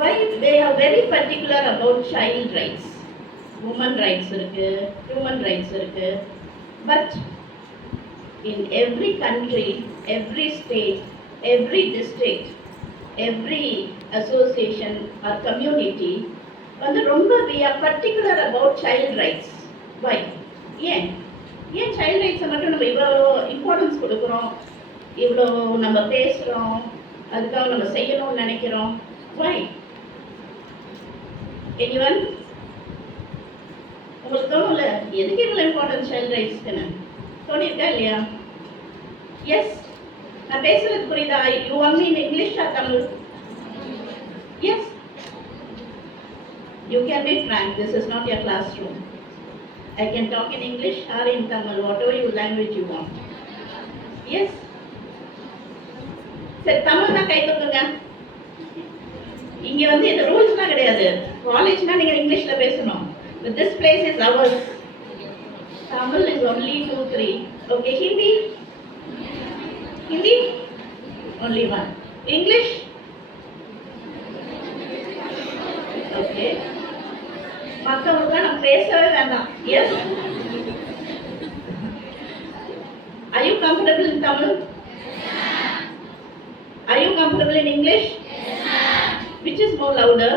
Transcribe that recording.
Why they are very particular about child rights. Women rights இருக்கு, human rights இருக்கு. But in every country, every state, every district, every association or community வந்து ரொம்ப we are particular about child rights. Why? ஏன் சைல்ட் ரைட்ஸை மட்டும் நம்ம இவ்வளோ இம்பார்ட்டன்ஸ் கொடுக்குறோம், இவ்வளோ நம்ம பேசுகிறோம், அதுக்காக நம்ம செய்யணும்னு நினைக்கிறோம்? Why? Anyone? உங்களுக்கு தோணும்ல எதுக்கு இவ்வளோ இம்பார்ட்டன்ஸ் சைல்ட் ரைட்ஸ்க்குன்னு தோணிருக்கா இல்லையா? எஸ், நான் பேசுறது புரியுதா? You want me in English or Tamil? Yes, you can be frank, this is not your classroom. I can talk in English or in Tamil, whatever you language you want. Yes? சரி, தமிழ்னா கை தூக்குங்க. இங்க வந்து இந்த ரூல்ஸ்லாம் கிடையாது. காலேஜ்னா நீங்க இங்கிலீஷ்ல பேசணும். But this place is ours. Tamil is only 2, 3. Okay, Hindi? Hindi? Only 1. English? Okay. மற்றவங்களுக்கு நம்ம பேசவே வேண்டாம். Yes? Are you comfortable in Tamil? Are you comfortable in English? Which is more louder?